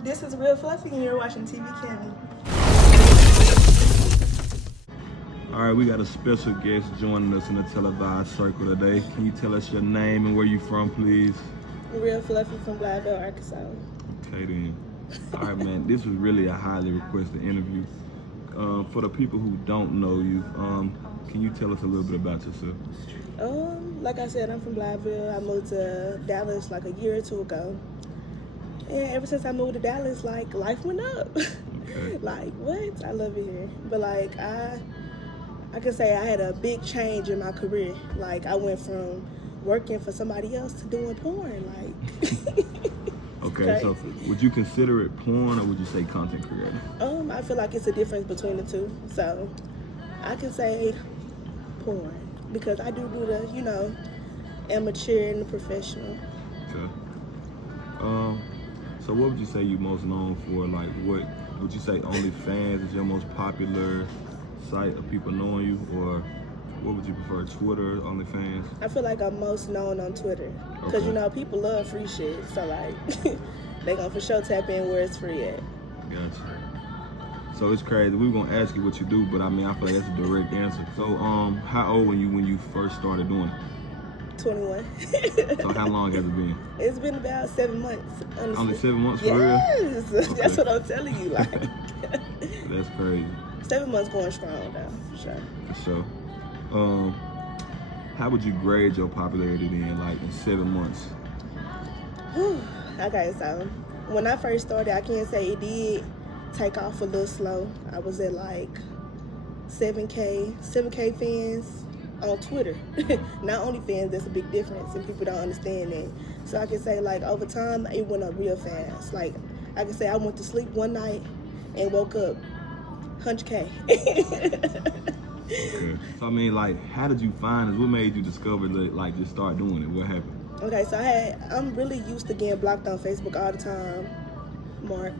This is RealFluffy and you're watching TV Candy. All right, we got a special guest joining us in the televised circle today. Can you tell us your name and where you from, please? RealFluffy from Blytheville, Arkansas. Okay then. All right, man, this was really a highly requested interview. For the people who don't know you, can you tell us a little bit about yourself? Like I said, I'm from Blytheville. I moved to Dallas like a year or two ago. And ever since I moved to Dallas, like, life went up. Okay. Like, what? I love it here. But, like, I can say I had a big change in my career. Like, I went from working for somebody else to doing porn. Like, Okay, so would you consider it porn or would you say content creator? I feel like it's a difference between the two. So, I can say porn because I do the, you know, amateur and the professional. Okay. So what would you say you most known for? Like, what would you say OnlyFans is your most popular site of people knowing you, or what would you prefer, Twitter, OnlyFans? I feel like I'm most known on Twitter because you know people love free shit. So like, they gonna for sure tap in where it's free at. Gotcha. So it's crazy. We were gonna ask you what you do, but I mean I feel like that's a direct answer. So how old were you when you first started doing it? 21. So how long has it been? It's been about 7 months. Honestly. Only 7 months, for yes. real? Yes, Okay. that's what I'm telling you. Like, That's crazy. 7 months going strong though, for sure. For sure. How would you grade your popularity then, like in 7 months? Okay, so when I first started, I can't say it did take off a little slow. I was at like 7K fans on Twitter. Not OnlyFans, that's a big difference and people don't understand that. So I can say like over time, it went up real fast. Like I can say I went to sleep one night and woke up 100K. Okay. So I mean, like, how did you find this? What made you discover, like, just start doing it? What happened? Okay, so I'm really used to getting blocked on Facebook all the time, Mark.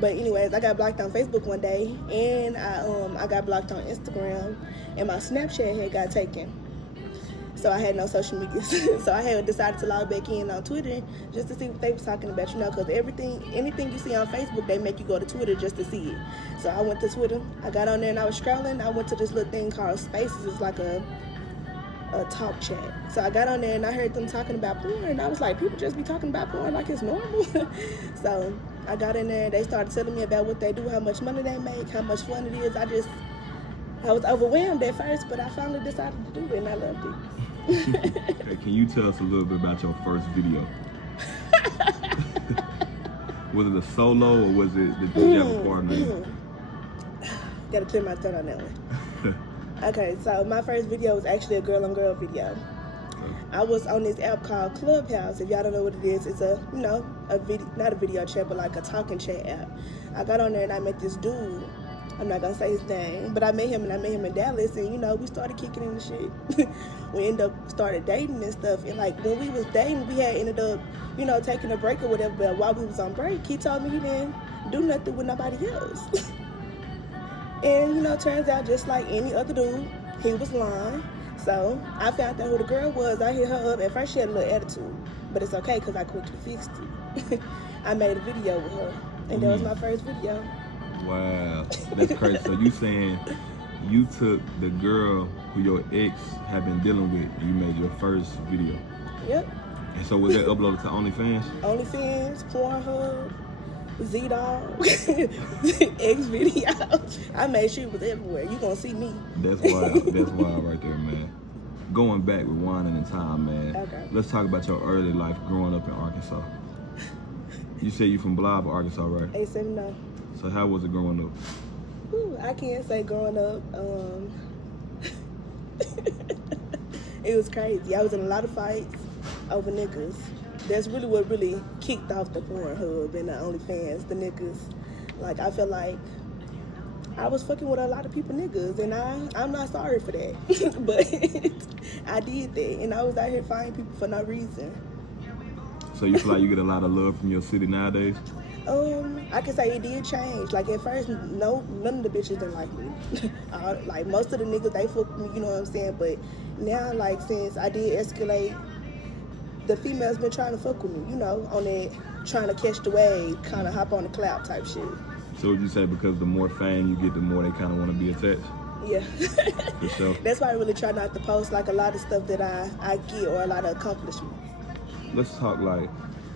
But anyways, I got blocked on Facebook one day, and I got blocked on Instagram, and my Snapchat had got taken. So I had no social media. So I had decided to log back in on Twitter just to see what they was talking about, you know, because anything you see on Facebook, they make you go to Twitter just to see it. So I went to Twitter. I got on there and I was scrolling. I went to this little thing called Spaces. It's like a talk chat. So I got on there and I heard them talking about porn, and I was like, people just be talking about porn like it's normal. So I got in there. They started telling me about what they do, how much money they make, how much fun it is. I was overwhelmed at first, but I finally decided to do it, and I loved it. Okay, can you tell us a little bit about your first video? Was it a solo or was it, did you have a partner? Gotta clear my throat on that one. Okay, so my first video was actually a girl on girl video. I was on this app called Clubhouse. If y'all don't know what it is, it's a video, not a video chat, but like a talking chat app. I got on there and I met this dude. I'm not gonna say his name, but I met him in Dallas, and you know, we started kicking in the shit. We ended up started dating and stuff, and like when we was dating, we had ended up, you know, taking a break or whatever, but while we was on break, he told me he didn't do nothing with nobody else. And you know, turns out just like any other dude, he was lying. So I found out who the girl was. I hit her up. At first she had a little attitude, but it's okay because I quickly fixed it. I made a video with her, and that was my first video. Wow, that's crazy. So you saying you took the girl who your ex had been dealing with and you made your first video? Yep. And so was that uploaded to OnlyFans? OnlyFans, Pornhub, Z-Dog, X video. I made sure it was everywhere. You gonna see me. That's wild. That's wild right there, man. Going back, rewinding in time, man. Okay. Let's talk about your early life growing up in Arkansas. You said you from Blytheville, Arkansas, right? 870. So how was it growing up? Ooh, I can't say growing up. It was crazy. I was in a lot of fights over niggas. That's really what really kicked off the Pornhub and the OnlyFans, the niggas. Like, I feel like I was fucking with a lot of people niggas, and I'm not sorry for that. But I did that, and I was out here fighting people for no reason. So you feel like you get a lot of love from your city nowadays? I can say it did change. Like, at first, none of the bitches didn't like me. Like, most of the niggas, they fucked me, you know what I'm saying? But now, like, since I did escalate, the females been trying to fuck with me, you know, on that trying to catch the wave, kind of hop on the cloud type shit. So would you say because the more fame you get, the more they kind of want to be attached? Yeah. For sure. That's why I really try not to post like a lot of stuff that I get or a lot of accomplishments. Let's talk like,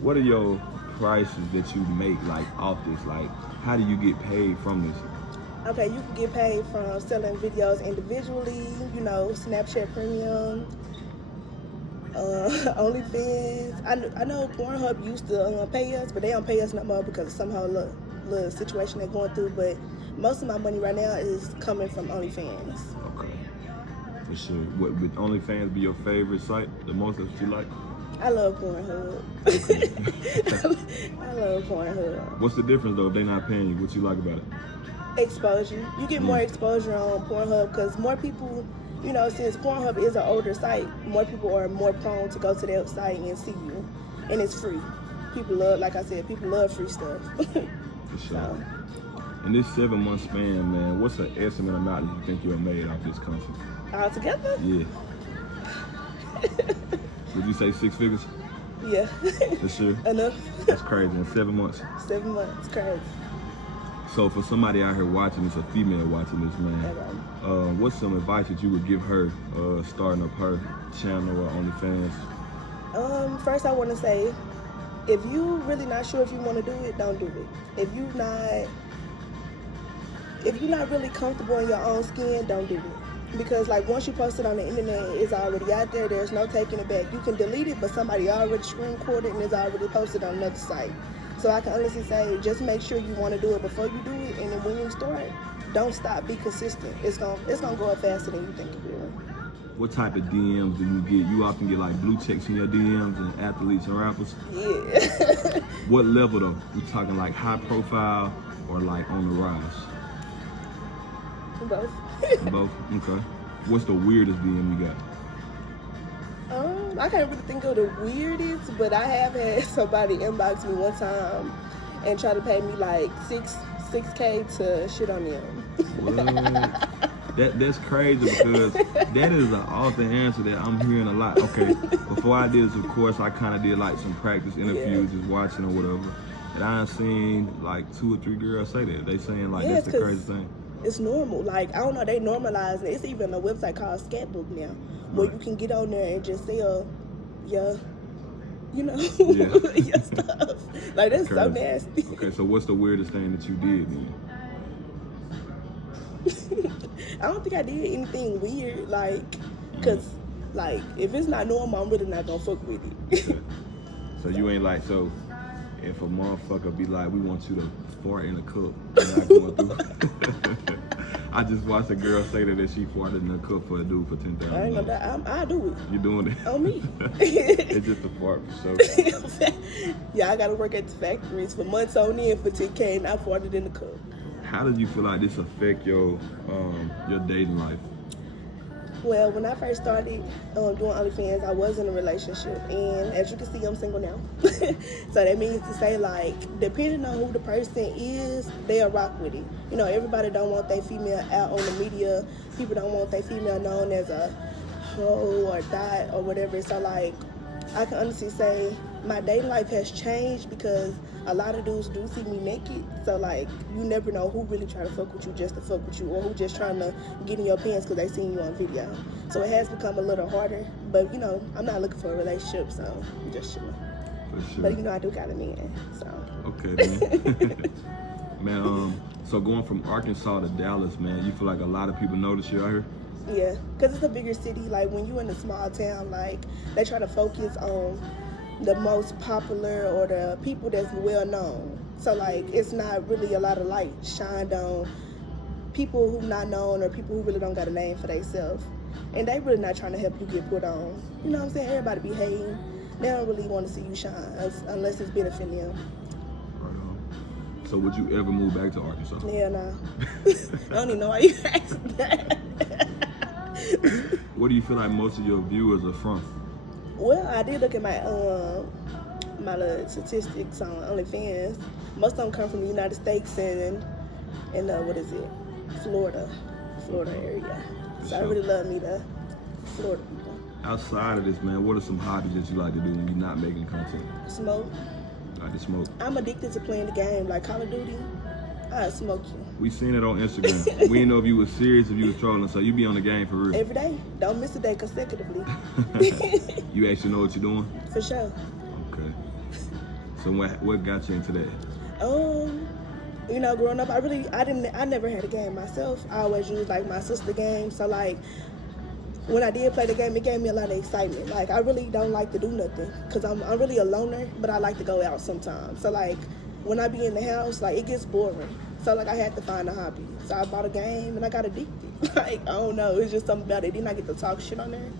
what are your prices that you make like off this? Like, how do you get paid from this? Okay, you can get paid from selling videos individually, you know, Snapchat Premium, OnlyFans. I know Pornhub used to pay us, but they don't pay us no more because of somehow little situation they're going through. But most of my money right now is coming from OnlyFans. Okay, for sure. What would OnlyFans be your favorite site? The most that you like? I love Pornhub. I love Pornhub. What's the difference though if they're not paying you? What you like about it? Exposure. You get more exposure on Pornhub because more people, you know, since Pornhub is an older site, more people are more prone to go to that site and see you. And it's free. People love, like I said, people love free stuff. For sure. So. In this 7-month span, man, what's the estimate amount that you think you have made off this content? Altogether? Yeah. Would you say 6 figures? Yeah. For sure? Enough. That's crazy. In 7 months? 7 months, crazy. So for somebody out here watching this, a female watching this, man, what's some advice that you would give her starting up her channel or OnlyFans? First I want to say, if you really not sure if you want to do it, don't do it. If you're not really comfortable in your own skin, don't do it. Because like once you post it on the internet, it's already out there. There's no taking it back. You can delete it, but somebody already screen recorded and it's already posted on another site. So I can honestly say, just make sure you want to do it before you do it, and then when you start, don't stop. Be consistent. It's gonna go up faster than you think it will. What type of DMs do you get? You often get like blue checks in your DMs and athletes and rappers. Yeah. What level though? You talking like high profile or like on the rise? Both. Both? Okay. What's the weirdest DM you got? I can't really think of the weirdest, but I have had somebody inbox me one time and try to pay me like $6K to shit on them. What? That's crazy because that is an often answer that I'm hearing a lot. Okay, before I did this, of course, I kind of did like some practice interviews, just watching or whatever. And I've seen like 2 or 3 girls say that. They saying like that's the crazy thing. It's normal. Like, I don't know, they normalize it. It's even a website called Scatbook now, where you can get on there and just sell your stuff. Like, that's so nasty. Okay, so what's the weirdest thing that you did then? I don't think I did anything weird, like, cause like if it's not normal, I'm really not gonna fuck with it. Okay. So you ain't like, so if a motherfucker be like, we want you to fart in a cup, you're not going through. I just watched a girl say that she farted in a cup for a dude for $10,000. I ain't gonna die. I do it. You doing it? On me. It's just a fart for sure. Yeah, I gotta work at the factories for months on end for $10K, and I farted in the cup. How did you feel like this affect your dating life? Well, when I first started doing OnlyFans, I was in a relationship, and as you can see, I'm single now. So that means to say, like, depending on who the person is, they'll rock with it. You know, everybody don't want their female out on the media. People don't want their female known as a hoe or dot or whatever. So, like, I can honestly say my dating life has changed because a lot of dudes do see me naked. So, like, you never know who really trying to fuck with you just to fuck with you, or who just trying to get in your pants because they seen you on video. So it has become a little harder. But, you know, I'm not looking for a relationship, so I'm just chilling. For sure. But, you know, I do got a man, so. Okay, man. Man, so going from Arkansas to Dallas, man, you feel like a lot of people notice you out here? Yeah, because it's a bigger city. Like, when you in a small town, like, they try to focus on the most popular or the people that's well known. So, like, it's not really a lot of light shined on people who not known or people who really don't got a name for themselves. And they really not trying to help you get put on. You know what I'm saying? Everybody be hating. They don't really want to see you shine unless it's benefiting them. Right on. So would you ever move back to Arkansas? Yeah, nah. I don't even know why you asked that. Where do you feel like most of your viewers are from? Well, I did look at my my little statistics on OnlyFans. Most of them come from the United States and what is it? Florida area. So I really love me the Florida people. Outside of this, man, what are some hobbies that you like to do when you're not making content? Smoke. Like to smoke. I'm addicted to playing the game, like Call of Duty. I smoke you. We seen it on Instagram. We didn't know if you was serious, if you was trolling, so you be on the game for real. Every day. Don't miss a day consecutively. You actually know what you're doing? For sure. Okay. So what got you into that? You know, growing up, I never had a game myself. I always used like my sister game. So like, when I did play the game, it gave me a lot of excitement. Like, I really don't like to do nothing because I'm really a loner, but I like to go out sometimes. So like, when I be in the house, like, it gets boring. So like, I had to find a hobby. So I bought a game and I got addicted. Like, I don't know, it's just something about it. Then I get to talk shit on there.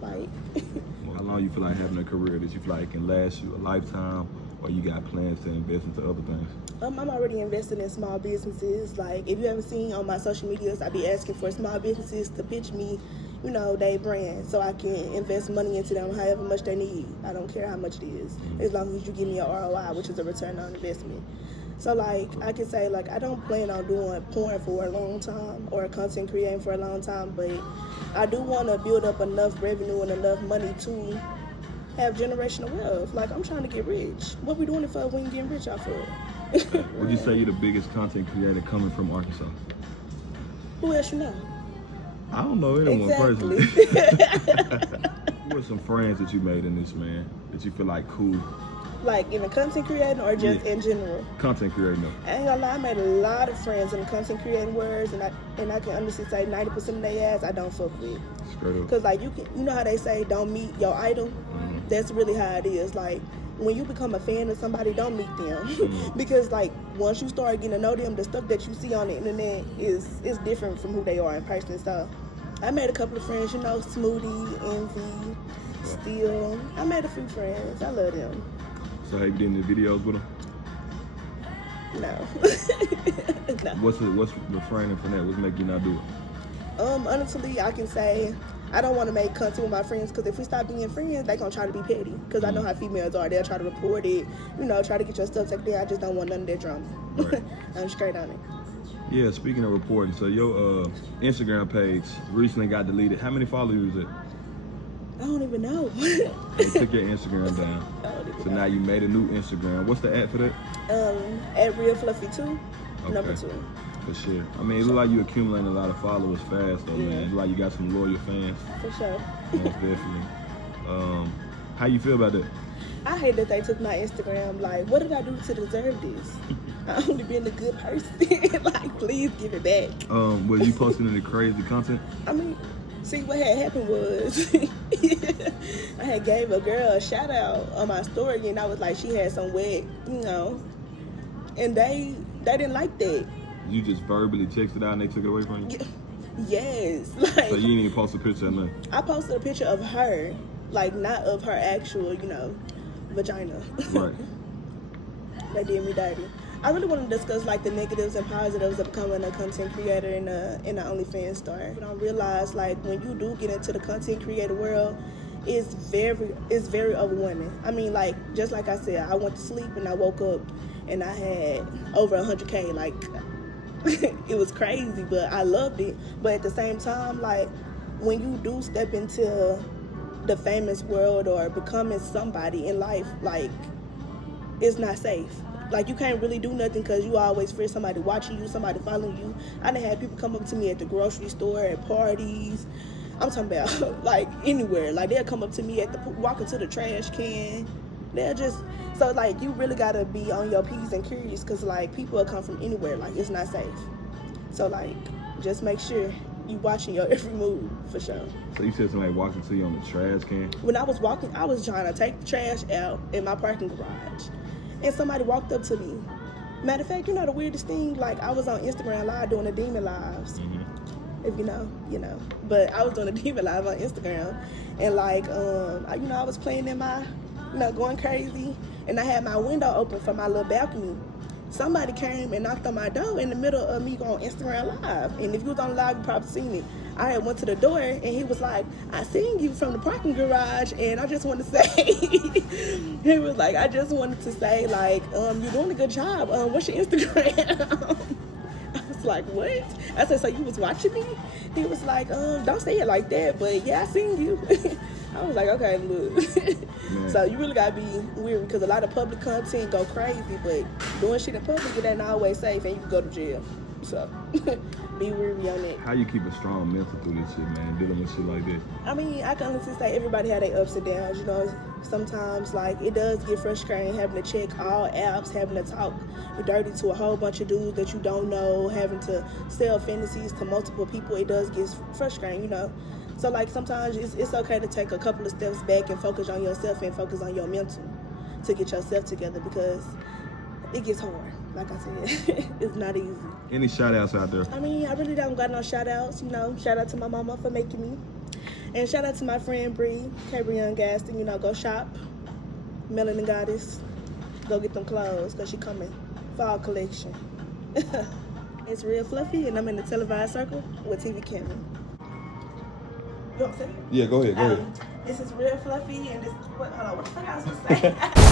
Like. How long you feel like having a career that you feel like it can last you a lifetime, or you got plans to invest into other things? I'm already invested in small businesses. Like, if you haven't seen on my social medias, I be asking for small businesses to pitch me, you know, their brand, so I can invest money into them however much they need. I don't care how much it is, as long as you give me a ROI, which is a return on investment. So like, I can say like, I don't plan on doing porn for a long time or content creating for a long time, but I do want to build up enough revenue and enough money to have generational wealth. Like, I'm trying to get rich. What we doing it for if we ain't getting rich off of it? Would you say you're the biggest content creator coming from Arkansas? Who else you know? I don't know anyone Exactly. personally. Who are some friends that you made in this, man, that you feel like cool? Like in the content creating or just in general? Content creating, though. I ain't gonna lie, I made a lot of friends in the content creating words, and I can honestly say 90% of their ass I don't fuck with. Straight up. Cause like, you know how they say don't meet your idol? Mm-hmm. That's really how it is. Like, when you become a fan of somebody, don't meet them. Mm-hmm. Because like, once you start getting to know them, the stuff that you see on the internet is different from who they are in person. So I made a couple of friends, you know, Smoothie, Envy, Steel. I made a few friends. I love them. So have you did any videos with them? No. No. What's refraining from that? What's making you not do it? Honestly, I can say I don't want to make content with my friends, because if we stop being friends, they gonna try to be petty. Because I know how females are. They'll try to report it, you know, try to get your stuff taken down. I just don't want none of that drama. Right. I'm straight on it. Yeah, speaking of reporting, so your Instagram page recently got deleted. How many followers is it? I don't even know. They took your Instagram down. I don't even So know. now you made a new Instagram. What's the ad for that? At RealFluffy 2, Okay. number 2. For sure. I mean, it look like you accumulating a lot of followers fast, though, man. It look like you got some loyal fans. For sure. Most definitely. How you feel about that? I hate that they took my Instagram. Like, what did I do to deserve this? I only been a good person. Like, please give it back. Was you posting any crazy content? I mean, see, what had happened was I had gave a girl a shout out on my story, and I was like, she had some wet, you know, and they didn't like that. You just verbally texted out and they took it away from you? Yes. Like, So you didn't even post a picture of nothing? I posted a picture of her, like, not of her actual, you know, vagina. Right. They did me dirty. I really want to discuss like the negatives and positives of becoming a content creator in the OnlyFans star. I don't realize, like, when you do get into the content creator world, it's very overwhelming. I mean, like, just like I said, I went to sleep and I woke up and I had over 100K. Like, it was crazy, but I loved it. But at the same time, like, when you do step into the famous world or becoming somebody in life, like, it's not safe. Like, you can't really do nothing because you always fear somebody watching you, somebody following you. I done had people come up to me at the grocery store, at parties. I'm talking about, like, anywhere. Like, they'll come up to me walking to the trash can. They'll just, so, like, you really got to be on your P's and Q's, because, like, people will come from anywhere. Like, it's not safe. So, like, just make sure you watching your every move, for sure. So you said somebody walking to you on the trash can? When I was walking, I was trying to take the trash out in my parking garage, and somebody walked up to me. Matter of fact, you know the weirdest thing? Like, I was on Instagram Live doing the Demon Lives. Mm-hmm. If you know, you know. But I was doing a Demon Live on Instagram, and like, I was playing in my, going crazy, and I had my window open for my little balcony. Somebody came and knocked on my door in the middle of me going Instagram Live. And if you was on Live, you probably seen it. I had went to the door, and he was like, I seen you from the parking garage, and I just want to say, he was like, I just wanted to say, like, you're doing a good job. What's your Instagram? I was like, what? I said, so you was watching me? He was like, don't say it like that, but yeah, I seen you. I was like, okay, look. So you really gotta be weary because a lot of public content go crazy, but doing shit in public, it ain't always safe and you can go to jail. So be weary on it. How you keep a strong mental through this shit, man, dealing with shit like that? I mean, I can honestly say everybody had their ups and downs, you know. Sometimes, like, it does get frustrating having to check all apps, having to talk dirty to a whole bunch of dudes that you don't know, having to sell fantasies to multiple people. It does get frustrating, you know. So, like, sometimes it's okay to take a couple of steps back and focus on yourself and focus on your mental to get yourself together because it gets hard. Like I said, it's not easy. Any shout outs out there? I mean, I really don't got no shout outs, you know. Shout out to my mama for making me. And shout out to my friend Bree, Young Gaston, you know, go shop. Melanin Goddess, go get them clothes because she coming. Fall collection. It's RealFluffy and I'm in the televised circle with TV Cameron. You want to say? Yeah, go ahead. This is RealFluffy and this, hold on, what the fuck I was going to say?